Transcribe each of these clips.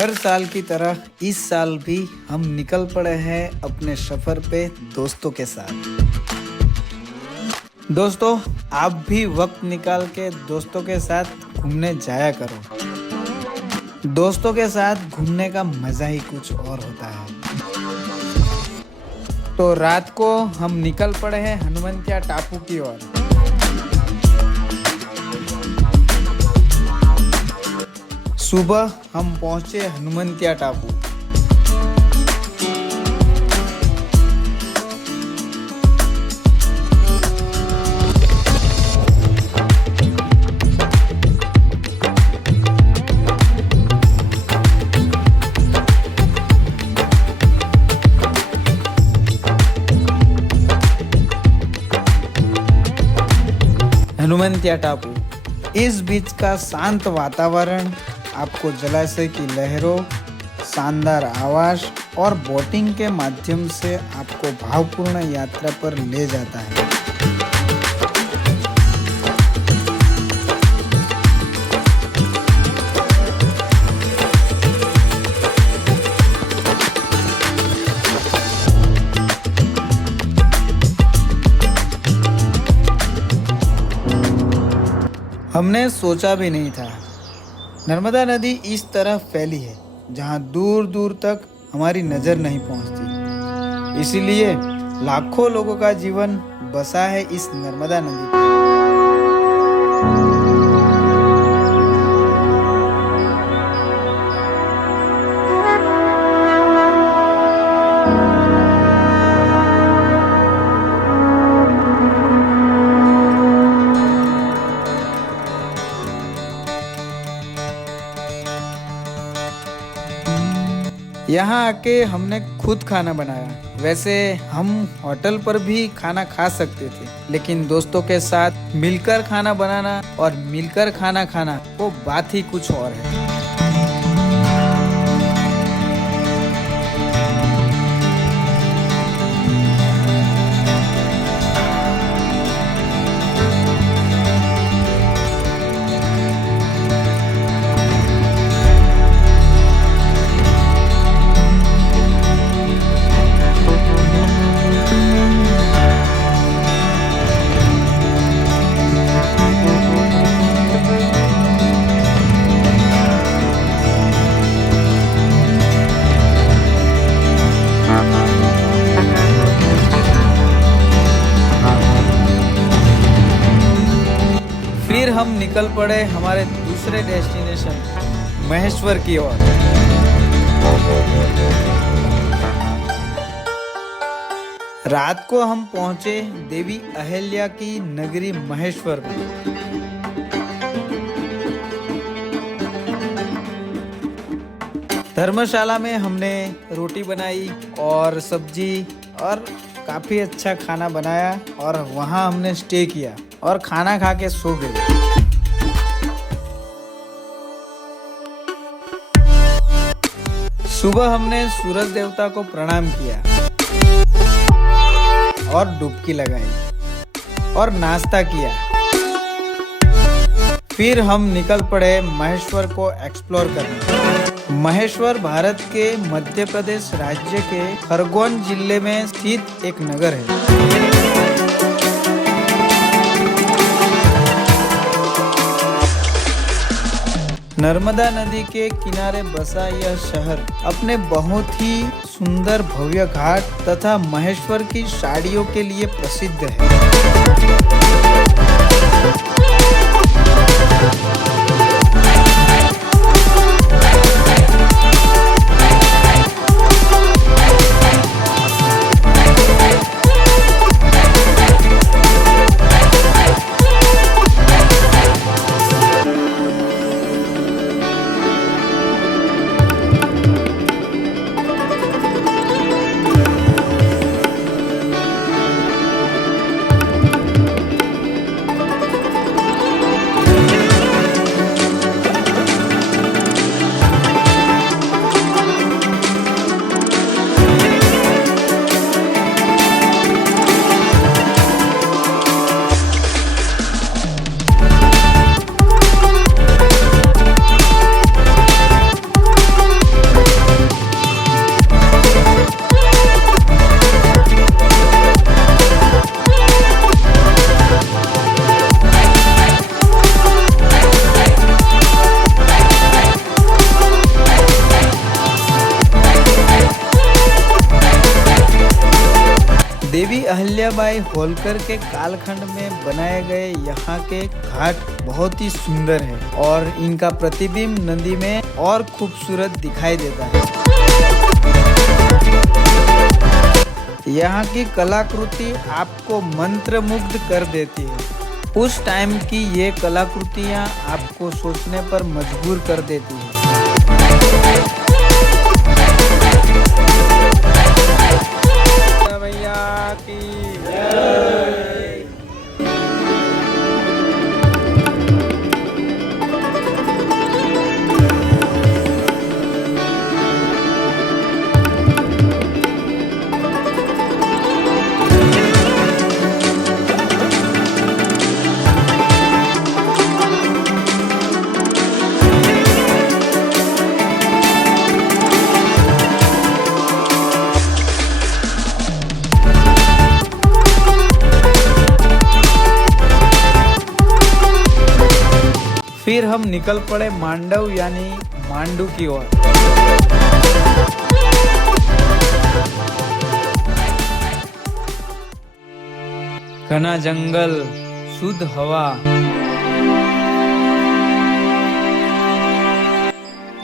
हर साल की तरह इस साल भी हम निकल पड़े हैं अपने सफर पे दोस्तों के साथ। दोस्तों, आप भी वक्त निकाल के दोस्तों के साथ घूमने जाया करो। दोस्तों के साथ घूमने का मजा ही कुछ और होता है। तो रात को हम निकल पड़े हैं हनुमंतिया टापू की ओर। सुबह हम पहुंचे हनुमंतिया टापू। हनुमंतिया टापू, इस बीच का शांत वातावरण आपको जलाशय की लहरों, शानदार आवाज और बोटिंग के माध्यम से आपको भावपूर्ण यात्रा पर ले जाता है। हमने सोचा भी नहीं था नर्मदा नदी इस तरह फैली है जहां दूर दूर तक हमारी नजर नहीं पहुंचती। इसीलिए लाखों लोगों का जीवन बसा है इस नर्मदा नदी पर। यहाँ आके हमने खुद खाना बनाया। वैसे हम होटल पर भी खाना खा सकते थे, लेकिन दोस्तों के साथ मिलकर खाना बनाना और मिलकर खाना खाना वो बात ही कुछ और है। फिर हम निकल पड़े हमारे दूसरे डेस्टिनेशन महेश्वर की ओर। रात को हम पहुंचे देवी अहिल्या की नगरी महेश्वर में। धर्मशाला में हमने रोटी बनाई और सब्जी और काफी अच्छा खाना बनाया और वहां हमने स्टे किया और खाना खा के सो गए। सुबह हमने सूरज देवता को प्रणाम किया और डुबकी लगाई और नाश्ता किया। फिर हम निकल पड़े महेश्वर को एक्सप्लोर करने। महेश्वर भारत के मध्य प्रदेश राज्य के खरगोन जिले में स्थित एक नगर है। नर्मदा नदी के किनारे बसा यह शहर अपने बहुत ही सुंदर भव्य घाट तथा महेश्वर की साड़ियों के लिए प्रसिद्ध है। देवी अहिल्याबाई होलकर के कालखंड में बनाए गए यहाँ के घाट बहुत ही सुंदर है और इनका प्रतिबिंब नदी में और खूबसूरत दिखाई देता है। यहाँ की कलाकृति आपको मंत्रमुग्ध कर देती है। उस टाइम की ये कलाकृतियाँ आपको सोचने पर मजबूर कर देती है। भैया की फिर हम निकल पड़े मांडव यानी मांडू की ओर। घना जंगल, शुद्ध हवा,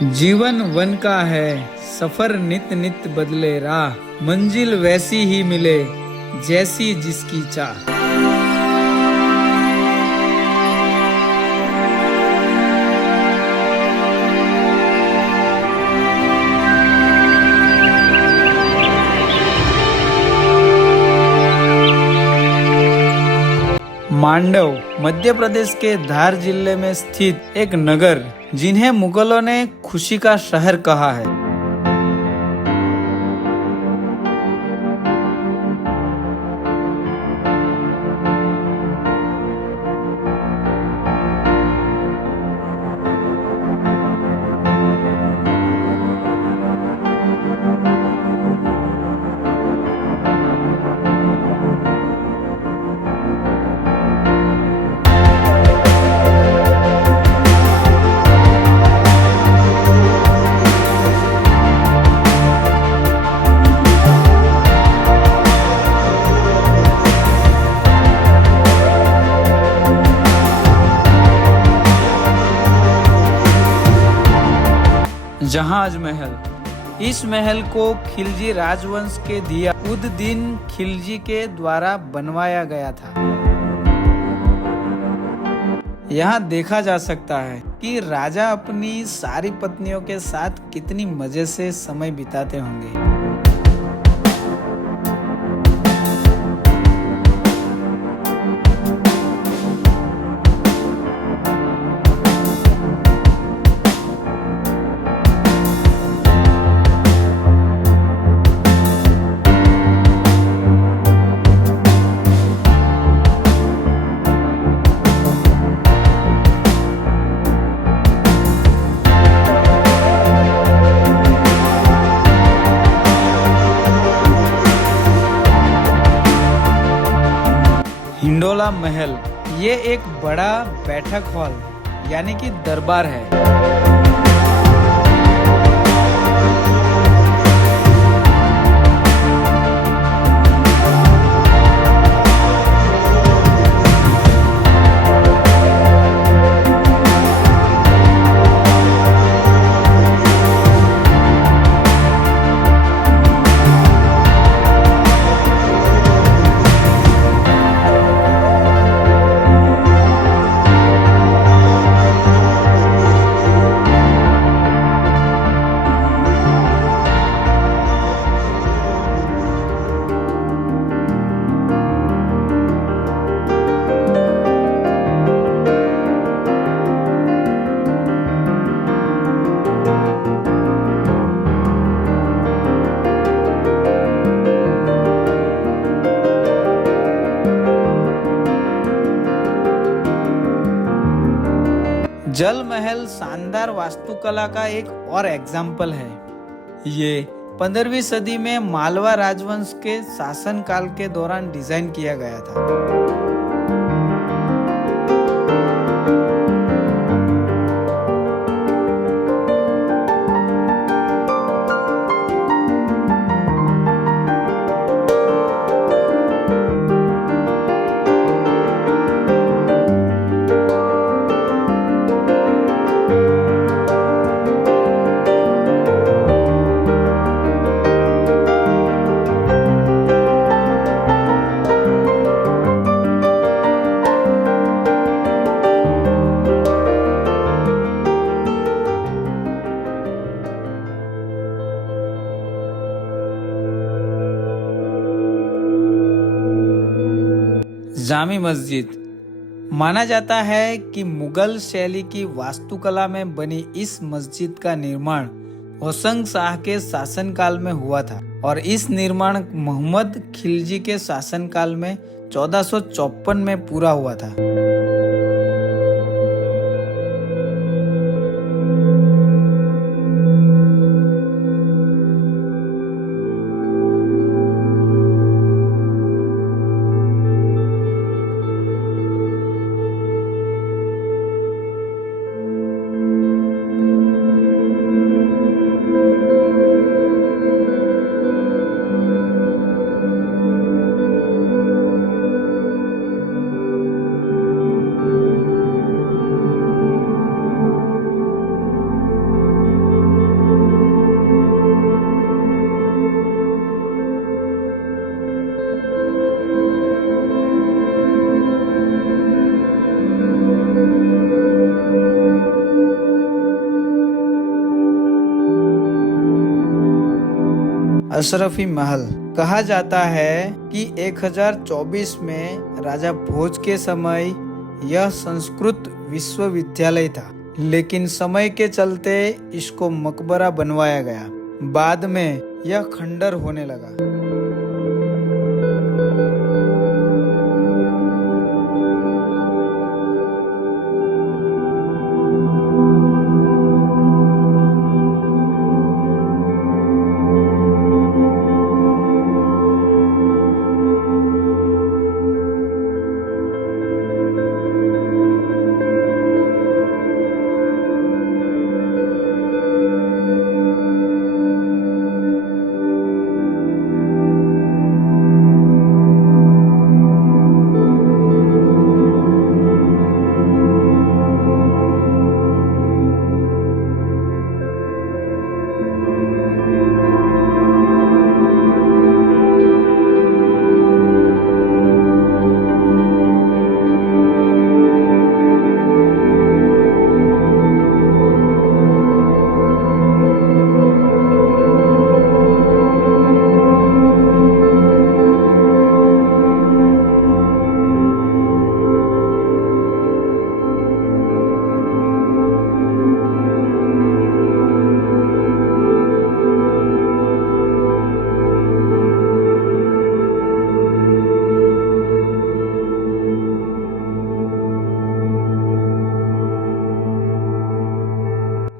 जीवन वन का है, सफर नित नित बदले राह, मंजिल वैसी ही मिले जैसी जिसकी चाह। मांडव मध्य प्रदेश के धार जिले में स्थित एक नगर जिन्हें मुगलों ने खुशी का शहर कहा है। जहाज महल, इस महल को खिलजी राजवंश के दिया उद-दीन खिलजी के द्वारा बनवाया गया था। यहाँ देखा जा सकता है कि राजा अपनी सारी पत्नियों के साथ कितनी मजे से समय बिताते होंगे। हिंडोला महल, ये एक बड़ा बैठक हॉल यानी कि दरबार है। जल महल शानदार वास्तुकला का एक और एग्जाम्पल है। ये 15वीं सदी में मालवा राजवंश के शासनकाल के दौरान डिजाइन किया गया था। जामी मस्जिद। माना जाता है कि मुगल शैली की वास्तुकला में बनी इस मस्जिद का निर्माण होशंग शाह के शासनकाल में हुआ था और इस निर्माण मोहम्मद खिलजी के शासनकाल में 1454 में पूरा हुआ था। अशरफी महल। कहा जाता है कि 1024 में राजा भोज के समय यह संस्कृत विश्वविद्यालय था, लेकिन समय के चलते इसको मकबरा बनवाया गया। बाद में यह खंडर होने लगा।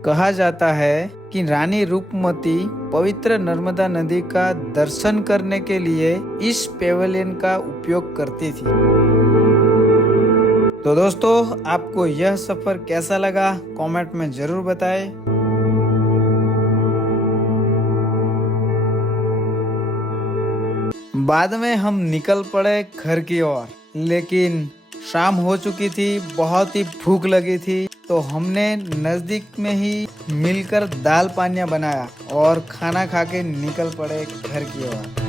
कहा जाता है कि रानी रूपमती पवित्र नर्मदा नदी का दर्शन करने के लिए इस पेवेलियन का उपयोग करती थी। तो दोस्तों, आपको यह सफर कैसा लगा कमेंट में जरूर बताएं। बाद में हम निकल पड़े घर की ओर, लेकिन शाम हो चुकी थी, बहुत ही भूख लगी थी, तो हमने नजदीक में ही मिलकर दाल पानिया बनाया और खाना खा के निकल पड़े घर की ओर।